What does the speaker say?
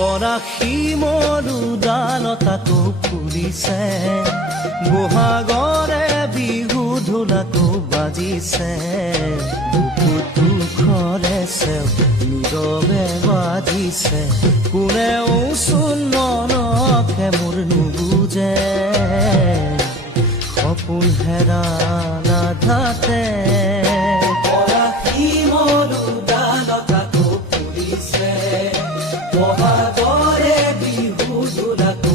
পৰাশী মৰুদালতাকো ফুলিছে, বহাগৰে বিহু ঢোলাকো বাজিছে, দুখৰে চেও নীৰৱে বাজিছে, কোনেও চোন মনকে মোৰ নুবুজে, সপোন হেৰাল আধাতে। পৰাশী মৰুদালতাকো ফুলিছে, বহাগৰে বিহু ঢোলাকো